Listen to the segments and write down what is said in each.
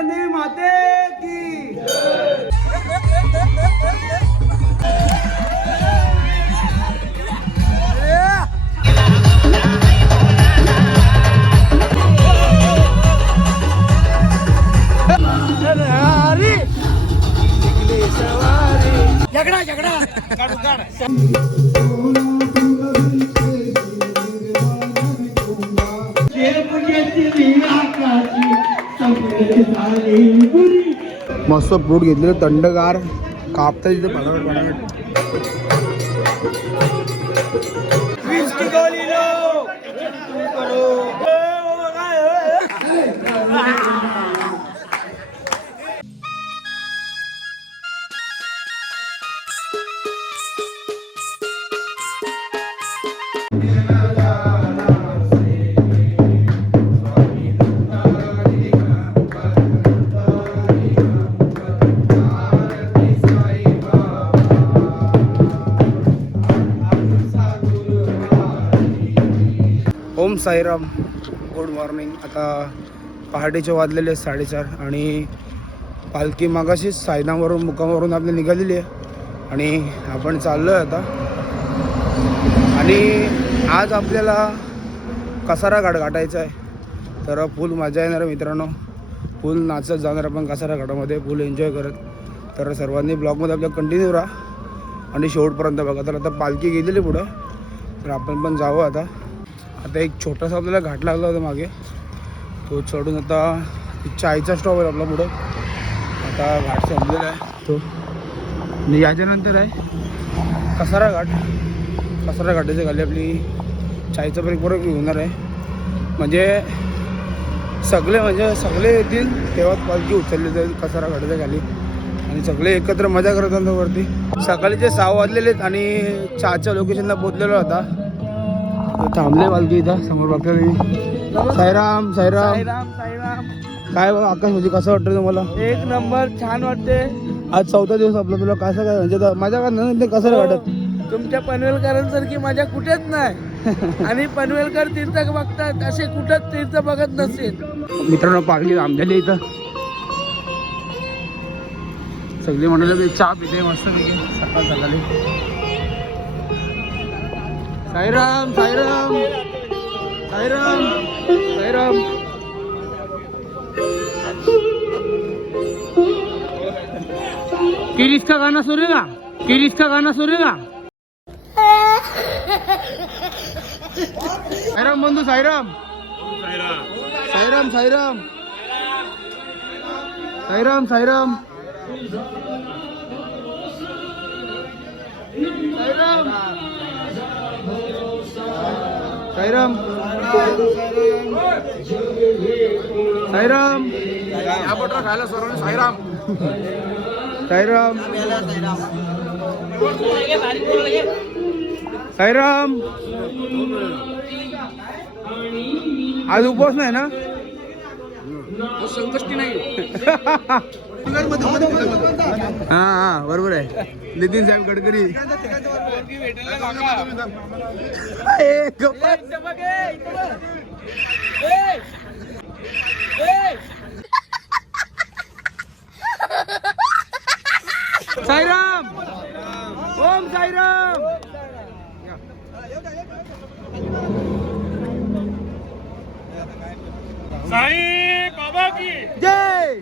पाटण देवी माते की झगडा झगडा काढू काढ मस्त फ्रूट घेतलेलं थंडगार कापता तिथे फटाफट ओम साईराम. Good morning. आता पहाटेचे वाजलेले 4:30 आणि पालखी मागाशीच सायनावरून मुक्कामावरून आपली निघालेली आहे आणि आपण चाललो आहे आता. आणि आज आपल्याला कसारा घाट गाठायचा आहे. तर फुल मजा येणार आहे मित्रांनो. फुल नाचत जाणार आपण कसारा घाटामध्ये, फुल एन्जॉय करत. तर सर्वांनी ब्लॉगमध्ये आपल्या कंटिन्यू राहा आणि शेवटपर्यंत बघा. तर आता पालखी गेलेली पुढं, तर आपण पण जावं आता. आता एक छोटासा आपल्याला घाट लागला होता मागे, तो चढून आता चायचा स्टॉप आहे आपला पुढं. आता घाट संपलेला आहे तो आणि याच्यानंतर आहे कसारा घाट. कसारा घाटाच्या खाली आपली चायचा ब्रेक बरोबर होणार आहे. म्हणजे सगळे येतील तेव्हा पालखी उचलली जाईल कसारा घाटाच्या खाली आणि सगळे एकत्र मजा करत वरती. सकाळीचे 6 वाजलेले आहेत आणि चहाच्या लोकेशनला पोचलेलो आता. थांबले पालखी इथं समोर बघता. साईराम साईराम साईराम. काय बघा आकाश, म्हणजे कसं वाटतं तुम्हाला? एक नंबर, छान वाटते. आज 4था दिवस आपला. तुला कसं काय म्हणजे मजा का नाही कसं वाटत? तुमच्या पनवेलकरांसारखी मजा कुठेच नाही. आणि पनवेलकर तीर्थ बघतात असे कुठंच तीर्थ बघत नसेल. मित्रांनो पालखी थांबलेली इथं. सगळी म्हणाले चहा पिते मस्त सकाळ सकाळी. साईराम साईराम साईराम साईराम. किरीस का गाना सुनेगा? किरीस का गाना सुनेगा? साईराम बंधू साईराम साईराम साईराम साईराम साईराम साईराम साईराम साईराम. या पटरा खायला सर्वांनी साईराम साईराम साईराम. आज उपवास नाही ना? संकष्टी नाही. हा बरोबर आहे. नितीन साहेब गडकरी. साईराम. ओम साईराम. साई बाबा की जय.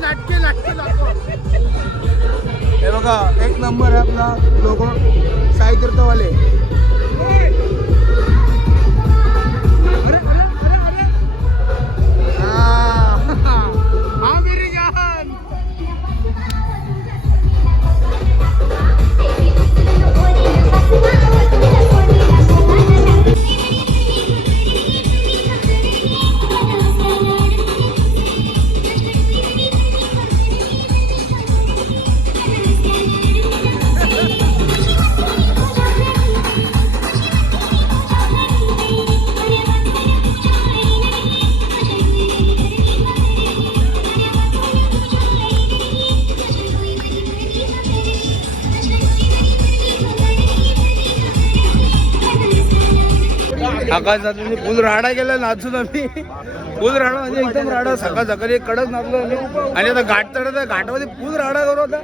नाटके नाटके हे बघा एक नंबर आहे आपला लोगो साई तीर्थवाले. आकाश जातो फुल राडा केला नाचून आम्ही. फुल राडा म्हणजे एकदम राडा सकाळ सकाळी कडक नाचलो आम्ही. आणि आता घाट चढत आहे घाटामध्ये फुल राडा करू आता.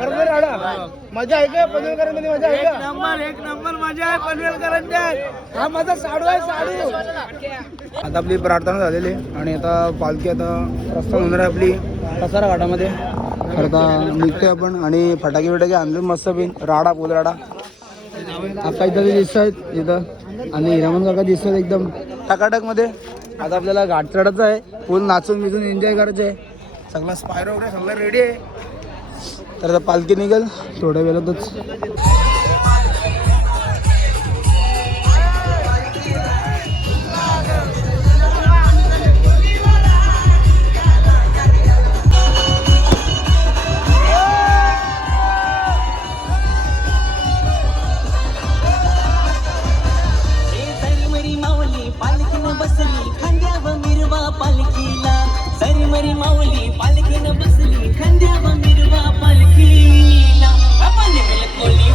खरं राडा मजा आहे का पनवेलकरांमध्ये मजा आहे का? एक नंबर मजा आहे पनवेलकरांच्या. हा माझा साडू आहे साडू. आता आपली प्रार्थना झालेली आहे आणि आता पालखी आता प्रस्थान होणार आहे आपली कसारा घाटामध्ये. तर आता निघतोय आपण आणि फटाके बिटाके आणले मस्त बिन राडा फुल राडा. काका इथं दिसत आहेत इथं आणि हिरामन काका दिसतात एकदम टकाटक मध्ये. आता आपल्याला घाट चढायचं आहे फुल नाचून बिचून एन्जॉय करायचं आहे. सगळा स्पायरो वगैरे सगळं रेडी आहे. तर आता पालखी निघेल थोड्या वेळातच. बसली खांद्यावर मिरवा पालखीला. सरी मरी माऊली पालखीनं बसली खांद्यावर मिरवा पालखीला. आपण कोली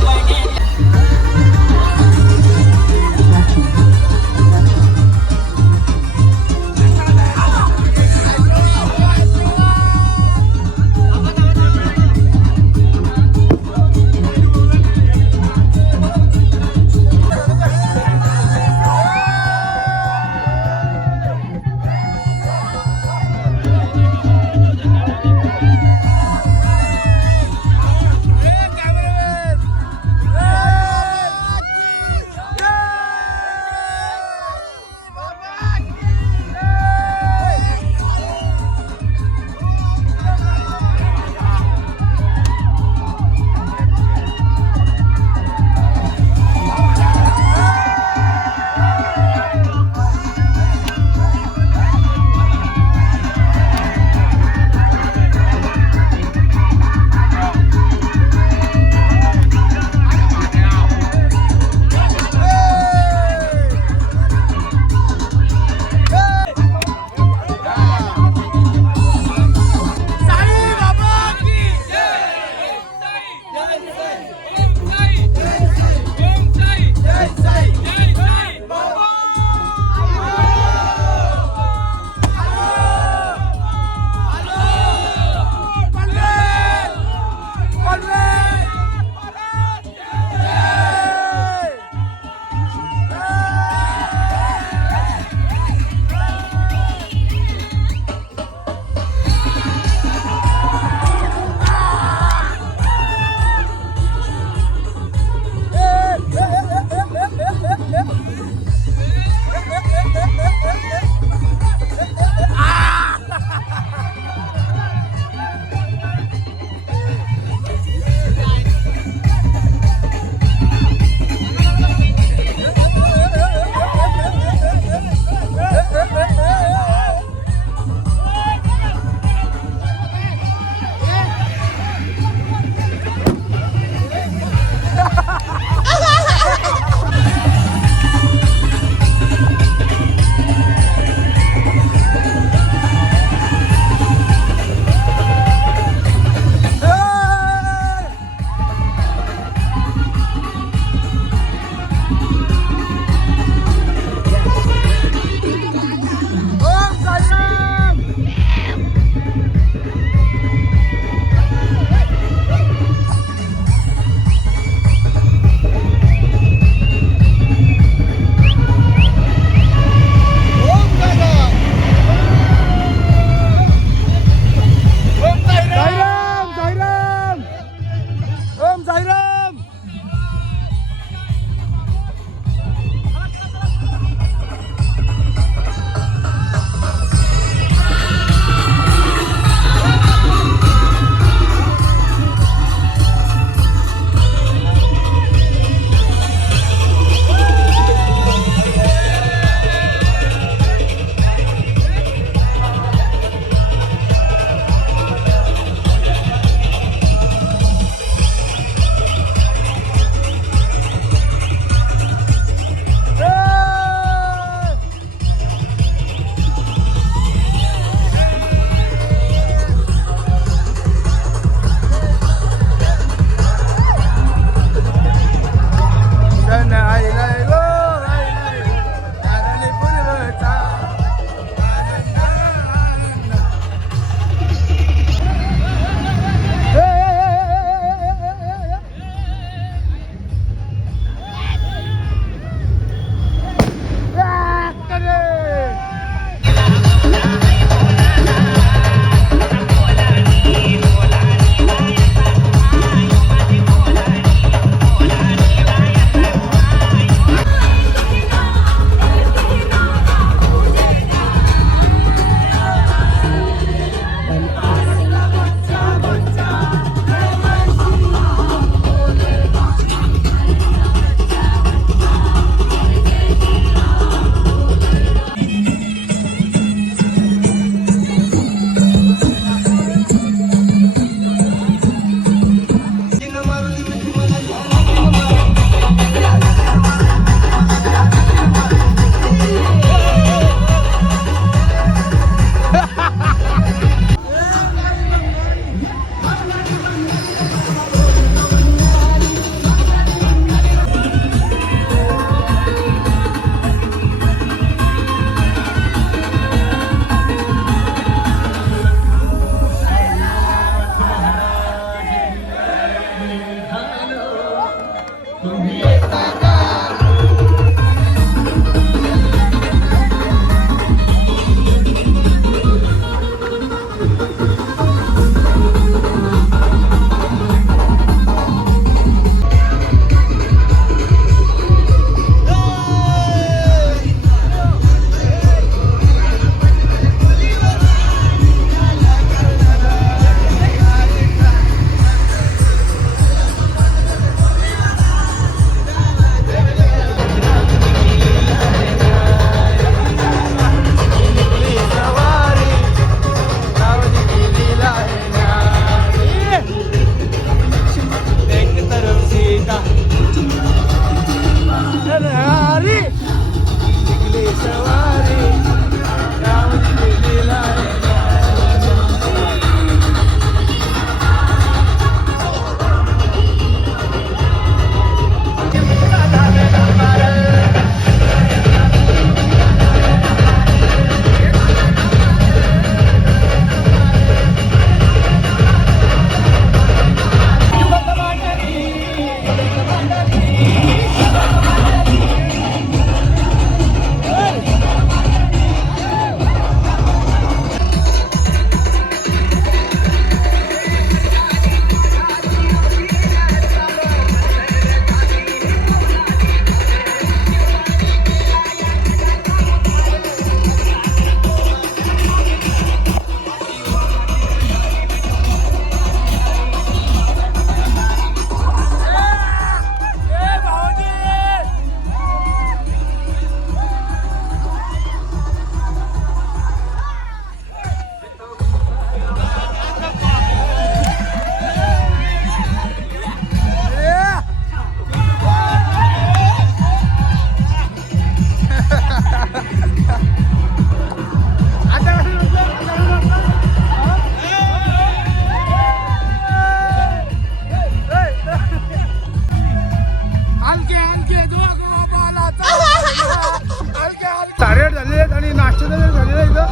साडेआठ झालेले आहेत आणि नाश्ता तर झालेला आहे इथं.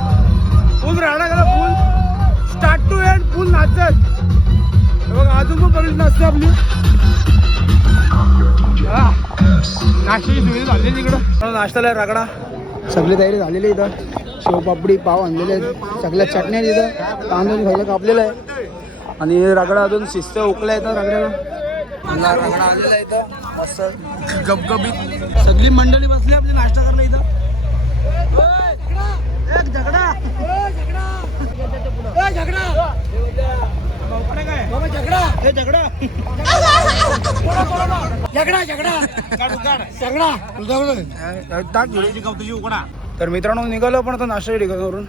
फुल राडा गेला, full start to end full नाचत. बघा अजून पण बघितलं नसते आपली नाश्त्याची सुविधा झालेली इकडं. नाश्त्याला रगडा सगळी तयारी झालेली आहे इथं. शेवपापडी पाव आणलेले आहेत, सगळ्या चटण्या इथं, तांदूळ खायला कापलेलं आहे आणि रगडा अजून शिस्त उकल्या येतात रगड्याला. रगडा आणलेला आहे इथं मस्त गबगबीत. सगळी मंडळी बसली आपली नाश्ता करायला इथं. तर मित्रांनो निघालो पण आता नाश्ता ठिकाणावरून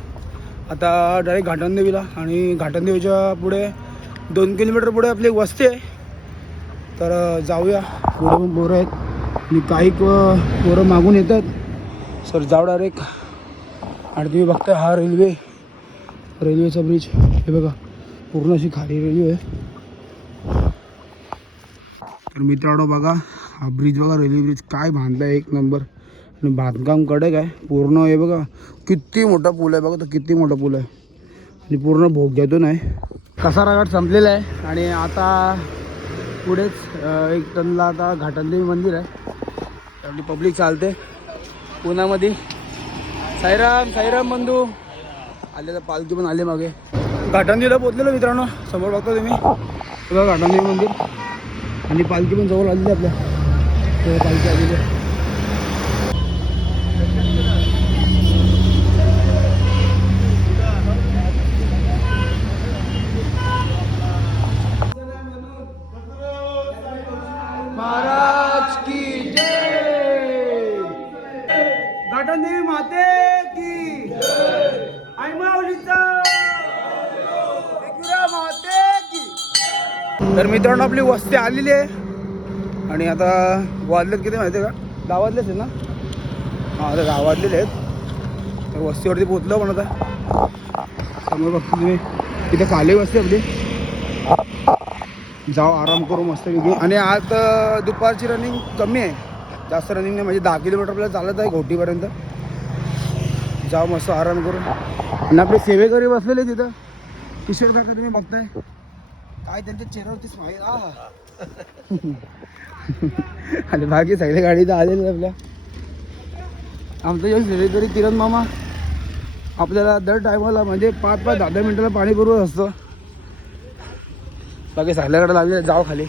आता डायरेक्ट घाटनदेवीला. आणि घाटनदेवीच्या पुढे 2 किलोमीटर पुढे आपली एक वस्ती आहे. तर जाऊया. पुढे पण पोरं आहेत आणि काही पोरं मागून येतात. सर जाऊ डायरेक्ट. आणि तुम्ही बघताय हा रेल्वेचा ब्रिज. हे बघा पूर्ण अशी खाली रेल्वे आहे. तर मित्रांनो बघा हा ब्रिज बघा, रेल्वे ब्रिज काय बांधला आहे, एक नंबर. आणि बांधकाम कडक आहे पूर्ण. हे बघा किती मोठा पूल आहे बघा, तो किती मोठा पूल आहे आणि पूर्ण भोग्यातून आहे. कसारा घाट संपलेला आहे आणि आता पुढेच एक टनला आता घाटनदेवी मंदिर आहे. आपली पब्लिक चालते पुण्यामध्ये. साईराम बंधू आले, तर पालखी पण आले मागे. घाटनदेवीला पोचलेलो मित्रांनो, समोर बघता तुम्ही बघा घाटनदेवी मंदिर. आणि पालखी पण जवळ आलेली आपल्या, तेव्हा पालखी आलेली आहे. महाराज की जय, घाटनदेवी माते की आई माऊलीचा माते की. तर मित्रांनो आपली वस्ती आलेली आहे आणि आता वाजलेत किती माहिती आहे का, 10 वाजलेच आहेत ना. हां आता 10 वाजलेले आहेत. तर वस्तीवरती पोचलो पण आता समोर बघतो तुम्ही तिथे खाली वस्ती आपली. जाऊ आराम करू मस्त पैकी. आणि आज दुपारची रनिंग कमी आहे, जास्त रनिंग नाही, म्हणजे 10 किलोमीटर आपल्याला चालत आहे घोटीपर्यंत. जाऊ मस्त आराम करू. आणि आपले सेवेकरी बसलेले तिथं किशोर काका तुम्ही बघताय, काय त्यांच्या चेहऱ्यावरती स्माईल. आणि बाकी सगळ्या गाडी तर आलेली आपल्या. आमचं जे सेवेकरी किरण मामा आपल्याला दर टायमाला म्हणजे 5-5, 10-10 मिनिटाला पाणी पुरवत असतो. बाकी सगळ्याकडे लागले जाव खाली.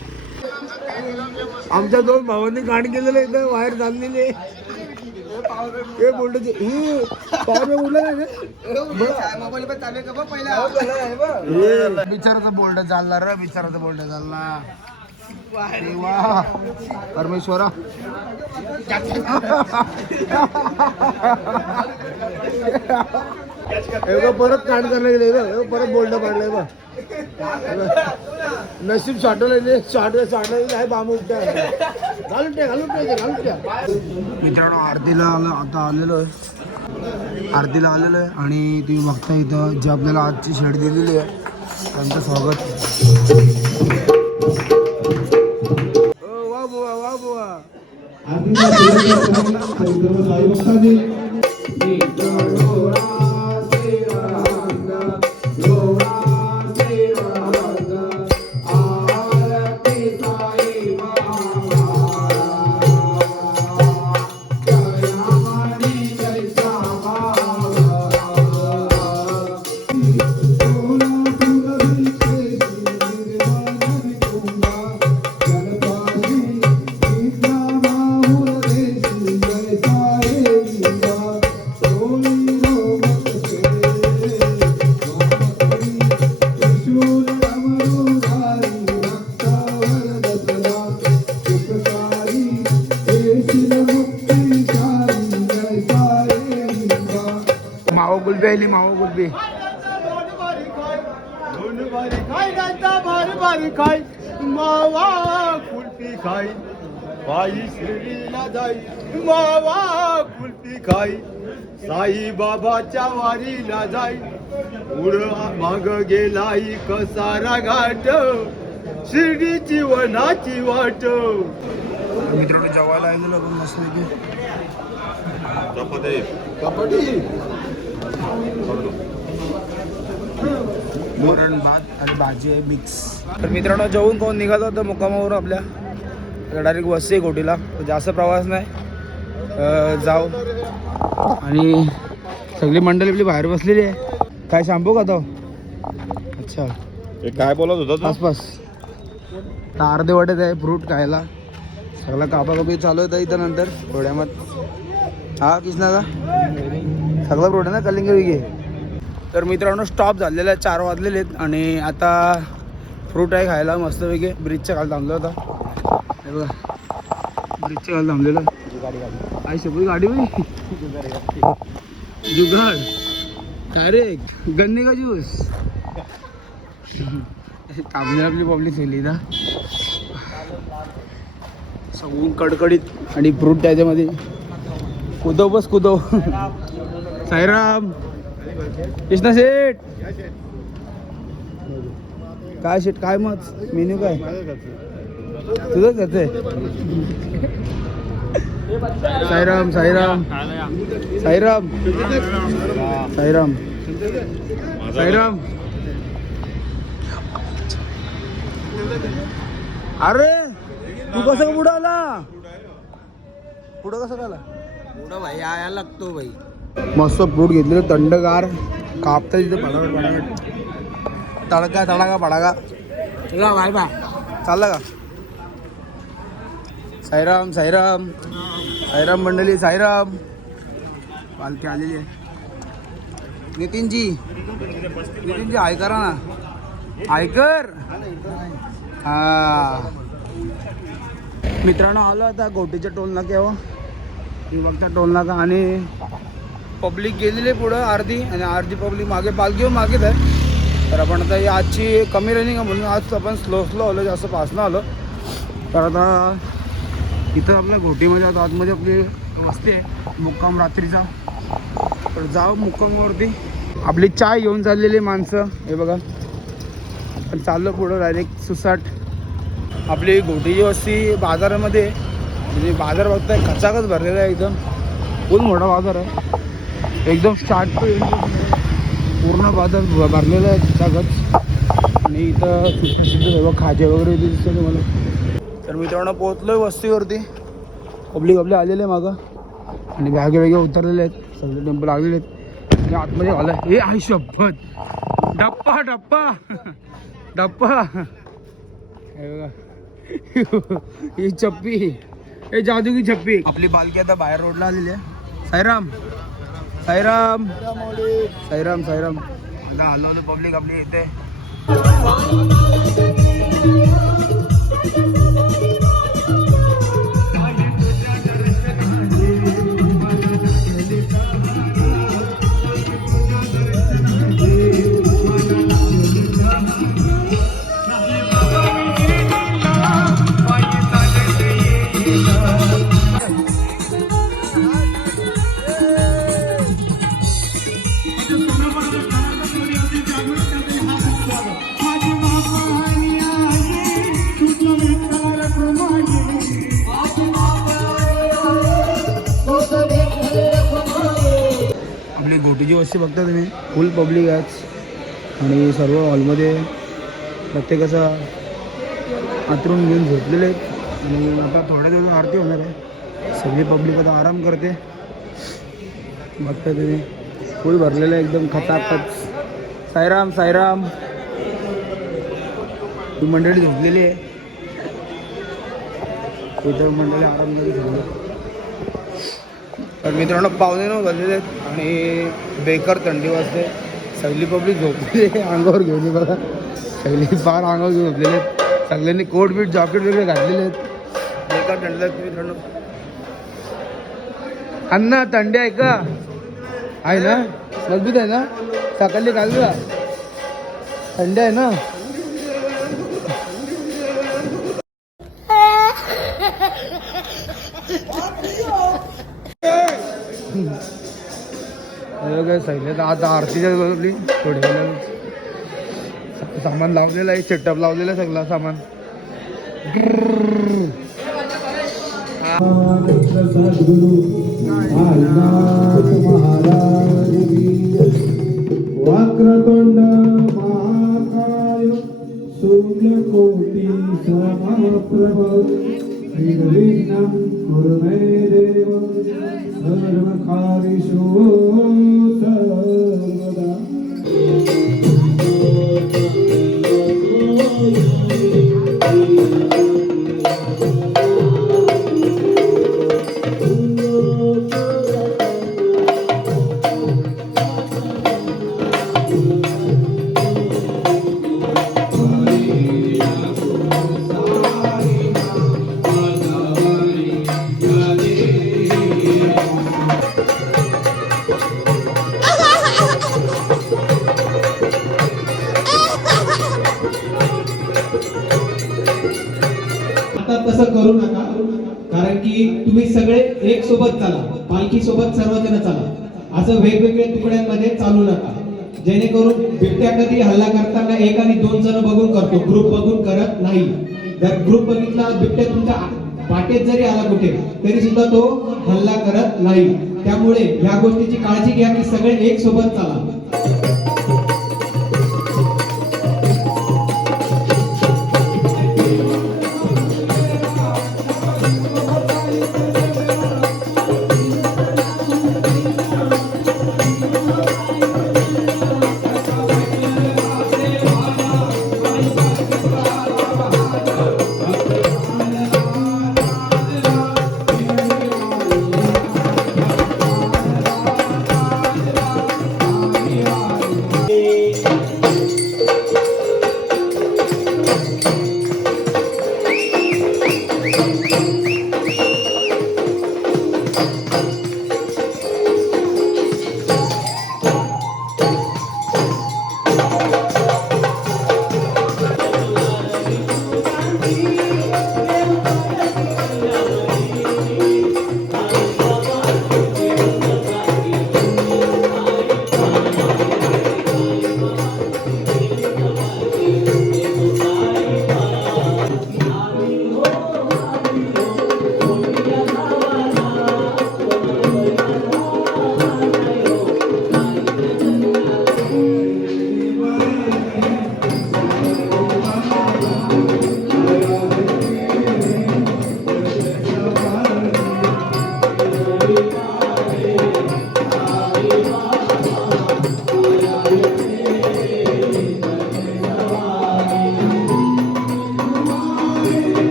आमच्या 2 भावांनी कांड केलेलं इथं बाहेर चाललेले. हे बोलते ही पावर उडला नाही बिचाराचा बोल्ड चालला रे. बिचाराचा बोल्ड चालला. वा परमेश्वरा. परत कांड करायला गेले परत बोल्ड पाडलंय बा. नशीब साठवले आहे बांबू उपट्या घालून ठ्या. मित्रांनो आरतीला आता आलेलो आहे. आणि तुम्ही बघता इथं जे आपल्याला आजची शेड दिलेली आहे त्यांचं स्वागत. वा बुवा मावा गुलबी मावा कुल्फी खाई पायी शिर्डीला जाई. मावा कुल्फी खाई साई बाबाच्या वारीला जाई. पुढ माग गेलाई कसारा घाट शिर्डीची वनाची वाट. मित्रांनो जेवायला आलेलो आपण मस्त वरण भात आणि भाजी आहे मिक्स. तर मित्रांनो जेवून कोण निघालो होतं मुक्कामावर आपल्या डायरेक्ट वसई गोटीला. जास्त प्रवास नाही जाऊ. आणि सगळी मंडळी आपली बाहेर बसलेली आहे. काय शॅम्पू का तो? अच्छा काय बोलत होता आसपास तर अर्धे वाटत आहे फ्रूट खायला. सगळा कापाकापी चालू होता इथं. नंतर थोड्यामध्ये हा किसना का सगळा फ्रूट आहे ना कलिंग विगे. तर मित्रांनो स्टॉप झालेला आहे. 4 वाजलेले आहेत आणि आता फ्रूट आहे खायला मस्त वेगळे. ब्रिजच्या खाली थांबलो होता हे बघा. ब्रिजच्या खाली थांबलेलं आई शपथ गाडी होई जुगाड डायरेक्ट गन्ने का ज्यूस. थांबले आपली पब्लिक केली ना सगळं कडकडीत आणि फ्रूट त्याच्यामध्ये. कुदो बस कुदो. साईराम कृष्णा शेठ काय शेठ काय मत मेन्यू काय तुझंच आहे. साईराम साईराम साईराम साईराम साईराम. अरे तू कसं पुढं आला? पुढं कसं आला? पुढं भाई यायला लागतो भाई. मस्त फ्रूट घेतलेलं थंडगार कापता तिथे पडावट पडावट तडका तडाका पडाका. तुला भाई बा चालला का? साईराम साईराम साईराम मंडळी साईराम. पालखी आलेली आहे. नितीनजी ऐकरा ना ऐकर. हा मित्रांनो आलो आता गोटीच्या टोल नाक्यावर. बघता टोल नाका आणि पब्लिक गेलेली आहे पुढं अर्धी आणि अर्धी पब्लिक मागे पालखी मागेच आहे. तर आपण आता ही आजची कमी रनिंग आहे म्हणून आज आपण स्लो आलो जास्त फास्टनं आलो. तर आता इथं आपल्या घोटीमध्ये आता आतमध्ये आपली वस्ती आहे मुक्काम रात्रीचा. तर जाऊ मुक्कामावरती. आपली चाय घेऊन चाललेली माणसं हे बघा. आपण चाललो पुढं डायरेक्ट सुसाट. आपली घोटीची वस्ती बाजारामध्ये म्हणजे बाजार बघताय खचाखच भरलेला आहे एकदम. फुल मोठा बाजार आहे एकदम स्टार्ट टू एंड पूर्ण बाजार भरलेला आहे खचाखच. आणि इथं सुद्धा सर्व खाजे वगैरे दिसतं तुम्हाला. तर मित्रांनो पोहोचलोय वस्तीवरती. पब्लिक आपले आलेले आहे मागं आणि बॅगे वेगे उतरलेले आहेत. सगळे टेम्पो लागलेले आहेत आणि आतमध्ये आलं. हे आहे शपथ डप्पा डप्पा डप्पा. हे बघा ही चप्पी, हे जादू की चप्पी. आपली पालखी आता बाहेर रोडला आलेली आहे. साईराम साईराम साईराम साईराम. आता हलवलं पब्लिक आपली येते. आपली गोटीची वस्ती बघता तुम्ही. फुल पब्लिक आहे आणि सर्व हॉलमध्ये प्रत्येकाचा आतरून घेऊन झोपलेले आहेत आणि आता थोड्या दिवसात आरती होणार आहे. सगळी पब्लिक आता आराम करते. बघता तुम्ही फुल भरलेलं आहे एकदम खचाखच. साईराम साईराम. ही मंडळी झोपलेली आहे. इतर मंडळी आराम करते सगळं. तर मित्रांनो 9:15 वाजलेले आहेत आणि बेकार थंडी वाजते. सगळी पब्लिक झोपलेली आहे. अंगावर घेऊन ये बघा. सगळी फार अंगावर घेऊन झोपलेले आहेत. सगळ्यांनी कोट बीट जॉकेट वगैरे घातलेले आहेत. बेकार थंडी लागते मित्रांनो. अण्णा थंडी आहे का? आहे ना? मजबूत आहे ना? सकाळी घाल का? थंडी आहे ना? सैन्यात आता आरतीच्या आपली थोड्या वेळेला सामान लावलेलं आहे. सेटअप लावलेलं आहे सगळं सामान. वक्रतुंड महाकाय सूर्यकोटि समप्रभ निर्विघ्नं कुरु मे देव सर्वकार्येषु सर्वदा. तसं करू नका, कारण की तुम्ही सगळे एक सोबत चाला, पालखी सोबत सर्वजण चाला. असं वेगवेगळ्या तुकड्यांमध्ये चालू नका, जेणेकरून बिबट्या कधी हल्ला करताना 1 आणि 2 जण बघून करतो, ग्रुप बघून करत नाही. जर ग्रुप बघितला बिबट्या तुमच्या वाटेत जरी आला कुठे तरी सुद्धा तो हल्ला करत नाही. त्यामुळे ह्या गोष्टीची काळजी घ्या की सगळे एक सोबत चाला.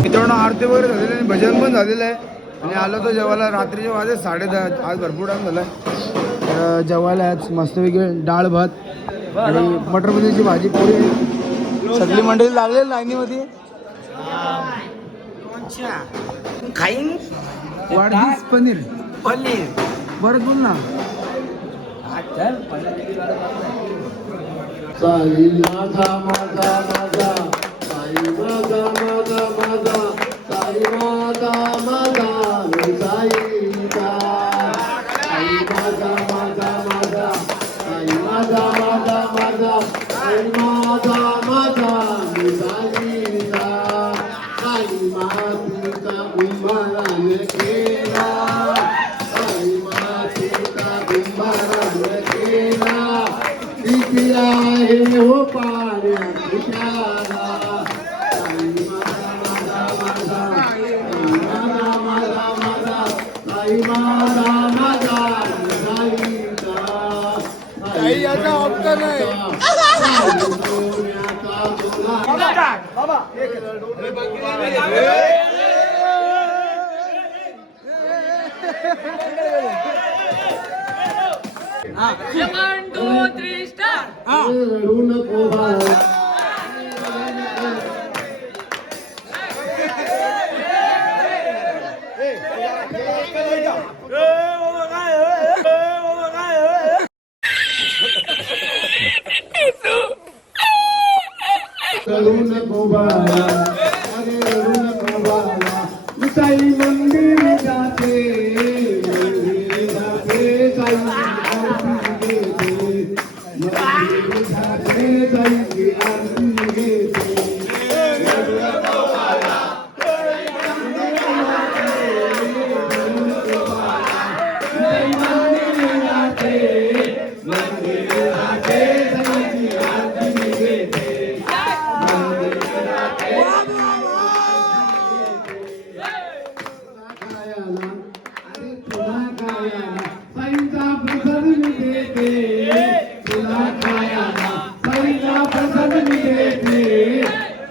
मित्रांनो आरती वगैरे झालेली आणि भजन पण झालेलं आहे आणि आलो तर जेवायला रात्रीचे वाजे 10:30 आज भरपूर टाईम झाला आहे तर जेवायला आज मस्तपैकी डाळ भात आणि मटर पनीरची भाजी पोळी आहे. सगळी मंडळी लागलेली लाईनीमध्ये खाईन वाढदिवस पनीर पनीर बरं बोल ना साई माझा माझा माझा साई माझा माझा माझा साई माझा माझा मी साईचा साई माझा माझा माझा साई माझा माझा माझा साई माझा माझा मी साईचा साई मातीचा गुंभारान केला साई मातीचा गुंभारान केला किती आहे हो पाण्या खुशाला साई माझा माझा माझा साई माझा माझा माझा साई माझा माझा साईचा साई याचा ऑप्शन आहे रडू नको बाळा रडू नको बाळा अरे रडू नको बाळा साई मंदिर जाते मंदिर जाते साई आरती घेते मंदिर जाते साई आरती घेते रडू नको बाळा रडू नको बाळा साई मंदिर जाते मंदिर जाते साई आरती घेते साईंचा प्रसाद मी देते तुला खायाला साईंचा प्रसाद मी देते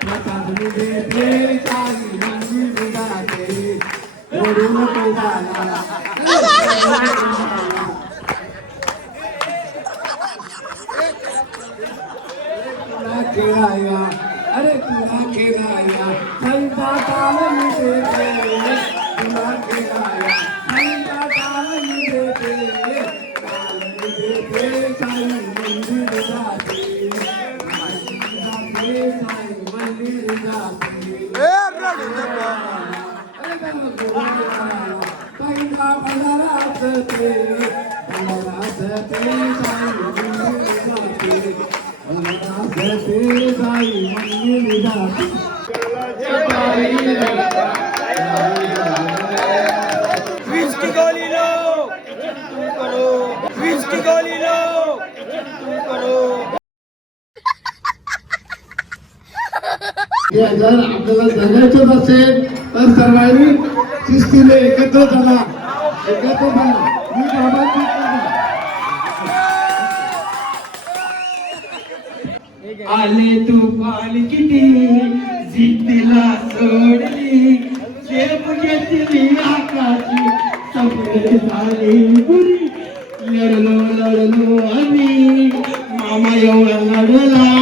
प्रसाद मी देते साई मंदिर जाते रडू नको बाळा तुला खेळाया अरे तुला खेळाया साईंचा ताल मी देते तुला खेळाया साईंचा ताल मी देते ताल मी देते साई मंदिर जाते साई मंदिर जाते साईंचा भजन असते भजन असते साई मंदिर जाते साई मंदिर जाते जर आपल्याला जगायचंच असेल तर सर्वांनी शिस्तीने एकत्र झाला एकत्र झाला मी बाबांची आले तू पालखी जिद्दीला सोडली जेब घेतली आकाशी सगळे झाली बुरी लढलो लढलो आणि मामा एवढा लढला